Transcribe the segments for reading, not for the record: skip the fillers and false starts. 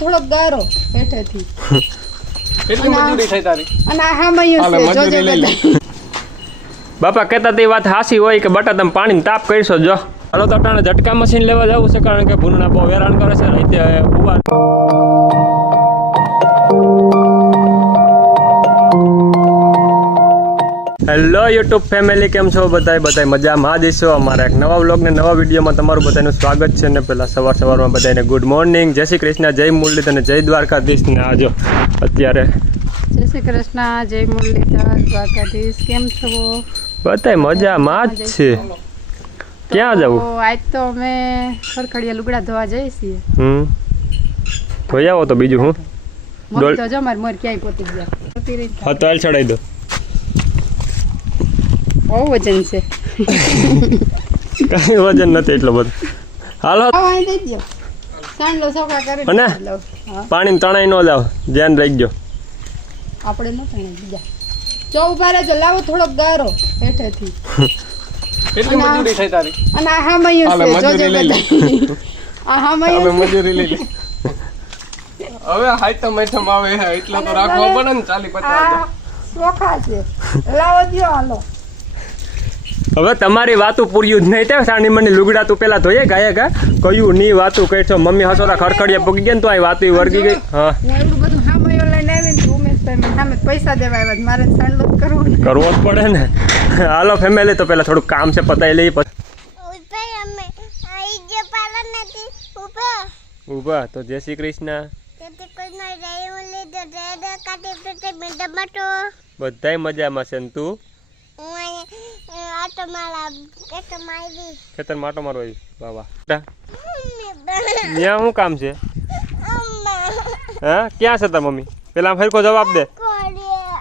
થોડોક ગારો હેઠેથી કેટલી મજૂરી થઈ તારી અને આ હામયું છે જોજો બધા બાપા કહેતા તે વાત હાસી હોય કે બટા તમે પાણીને તાપ કરશો જો હાલો તો ટાણે ઝટકા મશીન લેવા જવું છે કારણ કે ભૂનના બહુ હેરાન કરે છે રીતે ઉવા હેલો યુટ્યુબ ફેમિલી કેમ છો બધાય મજામાં જ છો અમારા એક નવા વ્લોગ ને નવા વિડીયોમાં તમારું બધાનું સ્વાગત છે ને પહેલાં સવારમાં બધાને ગુડ મોર્નિંગ જય શ્રી કૃષ્ણ જય મુરલીધર અને જય દ્વારકાધીશ ને આજો અત્યારે જય શ્રી કૃષ્ણ જય મુરલીધર દ્વારકાધીશ કેમ છો બધાય મજામાં જ છે ક્યાં જવું આજ તો અમે ખરખડિયા લુગડા ધોવા જઈએ છીએ ધોઈ આવો તો બીજું હું મોર તો જો મોર ક્યાંય પોતી ગયા હા તો હાલ ચડાવી દો બહુ વજન છે કઈ વજન નથી એટલો બધો હાલો સાંડલો સોકા કરી અને પાણી તણાઈ ન જાવ ધ્યાન રાખજો આપણે ન તણાઈ બીજા જો ઉભા રહેજો લાવો થોડોક ગારો હેઠેથી કેટલી મજૂરી થઈ તારી અને આ હામયું છે જોજો બધા આ હામયું મજૂરી લઈ લે હવે હાઈ તો મેઠમ આવે એટલા તો રાખવા પડે ને 40-50 સોખા છે લાવો દો હાલો હવે તમારી વાતું પૂર્યું જ નહીં થાય સાની મને લુગડા તું પેલા ધોઈએ ગાય કયું ની વાતું કહે છો મમ્મી હસોરા ખડખડિયા પગી ગયા ને તો આ વાતું વર્ગી ગઈ હા હું એટલું બધું હામયો લઈને આવીને તો ઉમેશભાઈ મને સામે પૈસા દેવા આવ્યા મારે સાંડલો કરવો જ પડે ને હાલો ફેમિલી તો પેલા થોડું કામ છે પતાવી લઈએ ઉભા તો જય શ્રી કૃષ્ણ બધાય મજામાં છે ને તું ખેતર માટો મારવા આવી વાહ ત્યાં શું કામ છે હા ક્યાં છે તાર મમ્મી પેલા ફરકો જવાબ દે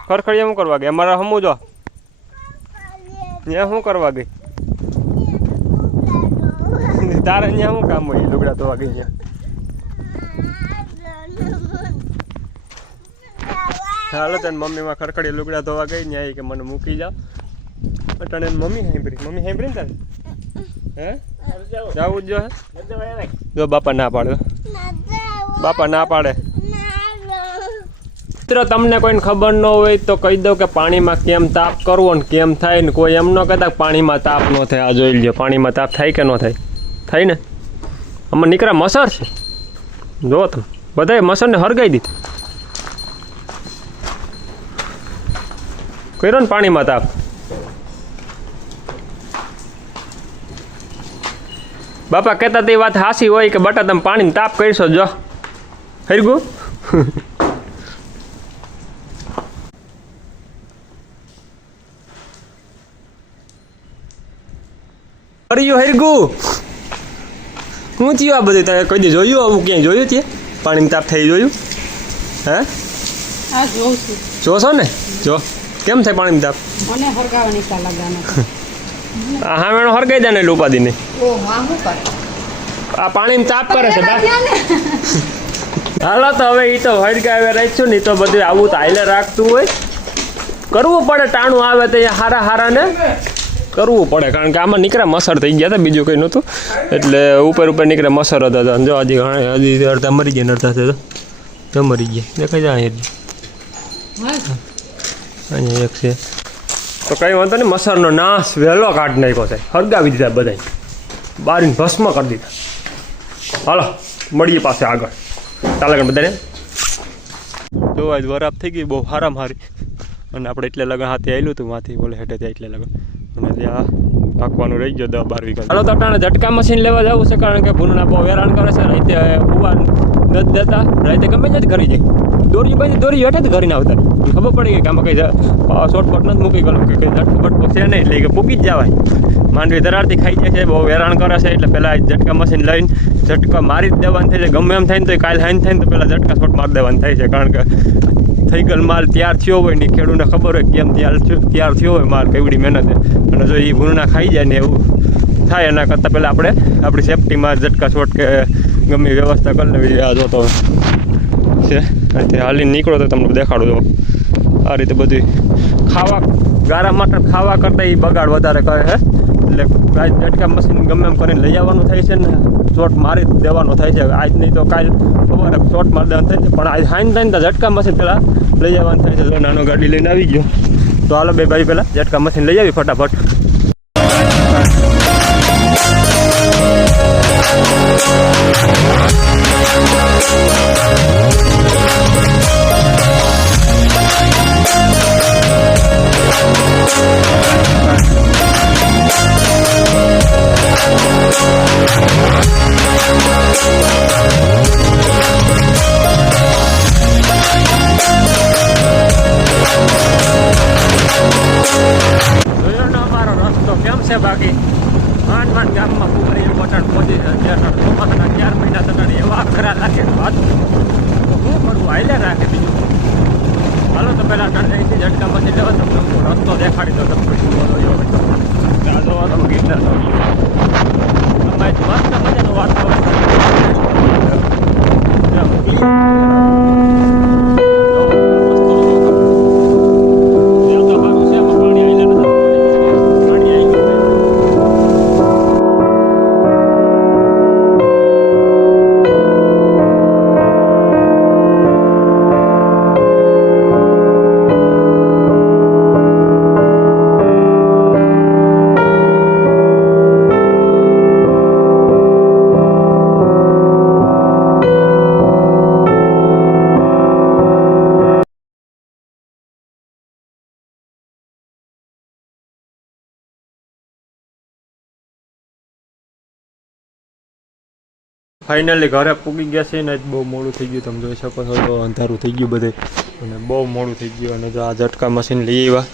ખરખડિયા શું કરવા ગઈ અમારા હમું જો ત્યાં શું કરવા ગઈ તારે ત્યાં શું કામ હોય લુગડા ધોવા ગઈ ત્યાં હાલો તને મમ્મીમાં ખરખડિયા લુગડા ધોવા ગઈ ત્યાં કે મને મૂકી જાઓ અટાણે મમ્મી સાંભળી ને તારે હે જવું જ જો હે જો બાપા ના પાડે મિત્રો તમને કોઈને ખબર ન હોય તો કહી દઉં કે પાણીમાં કેમ તાપ કરવો ને કેમ થાય ને કોઈ એમ ન કહેતા પાણીમાં તાપ ન થાય આ જોઈ લ્યો પાણીમાં તાપ થાય કે ન થાય થાય ને આમાં નીકળ્યા મસર છે જો તમે બધાએ મસરને હરગાઈ દીધું કર્યો ને પાણીમાં તાપ બાપા કહેતા તે વાત હાસી હોય કે બટા તમે પાણીને તાપ કરશો જો હરગુ હરગુ હું થયું આ બધું તારે કઈ દે જોયું આવું ક્યાંય જોયું ત્યાં પાણીને તાપ થઈ જોયું હે આ જોઉં છું જોશો ને જો કેમ થાય પાણીને તાપ મને હરગાવાની કા લગાના હા મેણો હરગાઈ દે ને ઉપાધિને ઓ હા હું કર આ પાણીમાં તાપ કરે છે હાલો તો હવે એ તો હરગાવે રાખશું ને તો બધું આવું તો હાઈલે રાખતું હોય કરવું પડે ટાણું આવે તો એ હારા ને કરવું પડે કારણ કે આમાં નીકળ્યા મસર થઈ ગયા હતા બીજું કંઈ નહોતું એટલે ઉપર નીકળે મસર હતા જો હજી અડધા મરી ગયા અડધા છે તો મરી ગયા દેખાય જાય અહીંયા એક છે તો કંઈ વાંધો નહીં મસરનો નાશ વહેલો કાઢ નાખ્યો છે હરગાવી દીધા બધા બારીને ભસ્મ કરી દીધા હાલો મળીએ પાસે આગળ ચાલે ગણ બધાને જો આજ વરાપ થઈ ગઈ બહુ હારામ હારી અને આપણે એટલે લગન હાથે આવેલું હતું માથી બોલે હેઠે ત્યાં એટલે લગન અને ત્યાં પાકવાનું રહી ગયો 10-12 વીઘા હાલો તો ટાણે ઝટકા મશીન લેવા જવું છે કારણ કે ભૂનના બહુ હેરાન કરે છે રાતે ઉવા નથી દેતા રાતે ગમે જ કરી જાય દોરી હેઠે જ ઘરે ના આવતા ખબર પડી કે આમાં કંઈ શોર્ટકટ નથી મૂકી ગયેલું કે કંઈ ઝટકો બટકો છે નહીં એટલે કે પૂકી જ જવાય માંડવી ધરારથી ખાઈ જાય છે બહુ હેરાન કરે છે એટલે પહેલાં ઝટકા મશીન લઈને ઝટકા મારી જ દેવાનું થાય છે ગમે એમ થાય ને તો કાલ હાઈન થાય ને તો પહેલાં ઝટકા શોટ મારી દેવાનું થાય છે કારણ કે થઈ ગયેલ માલ તૈયાર થયો હોય ને ખેડૂતને ખબર હોય કેમ તૈયાર થયો હોય માલ કેવડી મહેનતે અને જો એ ભૂનના ખાઈ જાય ને એવું થાય એના કરતાં પહેલાં આપણે આપણી સેફટીમાં ઝટકા શોટ કે ગમે વ્યવસ્થા કરી લેવી આ જોતો છે અહીંથી હાલીને નીકળો તો તમને દેખાડું જો આ રીતે બધી ખાવા ગારા માટે ખાવા કરતાં એ બગાડ વધારે કરે છે એટલે આજ ઝટકા મશીન ગમે એમ કરીને લઈ આવવાનું થાય છે ને શોર્ટ મારી દેવાનો થાય છે. આજ નહીં તો કાલ સવારે શોર્ટ મારી દેવાનું થાય છે, પણ આજ હાઈન થાય ને તો ઝટકા મશીન પહેલાં લઈ આવવાનું થાય છે. તો નાનો ગાડી લઈને આવી ગયો, તો હાલો બે ભાઈ પહેલાં ઝટકા મશીન લઈ આવી ફટાફટ. જોયો ને અમારો રસ્તો કેમ છે, બાકી માંડ ગામમાં પુગરી બટન પહોંચી છે. 4 મહિના થતા એવા ખરા લાગે વાત, તો શું કરવું, હાલ્યા રાખે બીજું. હાલો તો પહેલાં અહીંથી ઝટકા પછી લેવા તમને હું રસ્તો દેખાડી દો. તમે શું બોલો એવો ગાજો તમે ગીટર તમારી મસ્ત મજાનું વાતાવરણ. ફાઇનલી ઘરે પૂગી ગયા છે ને બહુ મોડું થઈ ગયું. તમે જોઈ શકો છો તો અંધારું થઈ ગયું બધે, અને બહુ મોડું થઈ ગયું. અને જો આ ઝટકા મશીન લઈ આવ્યા,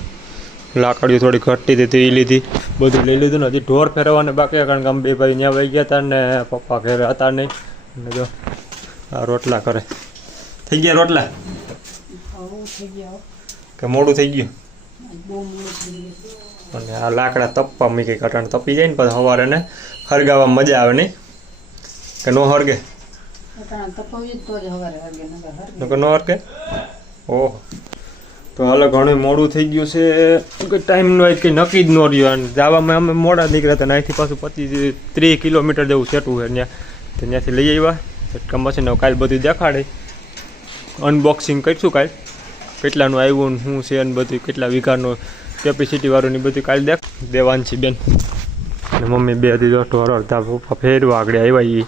લાકડીઓ થોડી ઘટતી હતી તે લીધી, બધું લઈ લીધું ને હજી ઢોર ફેરવવાને બાકી, કારણ કે અમે બે ભાઈ ત્યાં વહી ગયા હતા ને પપ્પા ઘરે હતા નહીં. અને જો આ રોટલા કરે થઈ ગયા રોટલા કે મોડું થઈ ગયું. અને આ લાકડા તપવા મૂકી કટાણ તપી જાય ને પછી સવારે ને હરગાવા મજા આવે નહીં કે નો હરગે ન હરગે. ઓહ, તો હાલો ઘણું મોડું થઈ ગયું છે. કંઈ ટાઈમનો કંઈ નક્કી જ ન રહ્યો. અને જવામાં અમે મોડા નીકળ્યા હતા, અહીંથી પાછું 25-30 કિલોમીટર જેવું સેટું છે ત્યાં, તો ત્યાંથી લઈ આવ્યા ઝટકા મશીન. કાલે બધું દેખાડે, અનબોક્સિંગ કરીશું કાલે, કેટલાનું આવ્યું ને શું છે ને બધું, કેટલા વીઘાનું કેપેસિટી વાળું ને બધું કાલે દેવાન છે બેન. અને મમ્મી બે હતી ઢોર અડધા પપ્પા ફેરવા આગળ આવ્યા, એ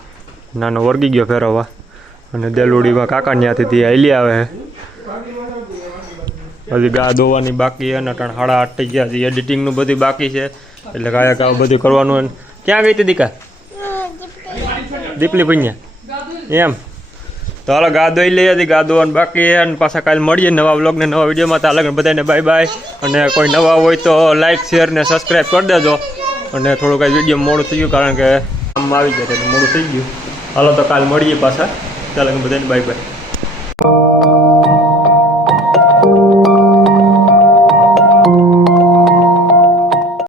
નાનો વર્ગી ગયો ફેરવવા. અને દેલુડીમાં કાકા ત્યાંથી તે હાલી આવે હજી ગા દોવાની બાકી છે ને 8:30 થઈ ગયા. હજી એડિટિંગનું બધું બાકી છે, એટલે ગાયા ગાવ બધું કરવાનું. અને ક્યાં ગઈ હતી દીકા દીપલી પૈયા એમ. તો હાલો ગા દોઈ લઈએ, હતી ગા દોવાનું બાકી છે. અને પાછા કાલે મળીએ નવા વ્લોગને નવા વિડીયોમાં. ત્યાં લગન બધાને બાય બાય. અને કોઈ નવા હોય તો લાઇક શેર ને સબસ્ક્રાઈબ કરી દેજો. અને થોડું કાંઈ વિડીયો મોડું થઈ ગયું, કારણ કે કામમાં આવી ગયા એટલે મોડું થઈ ગયું. હાલો તો કાલ મળીએ પાછા. ત્યાં લગન બધાને બાય બાય.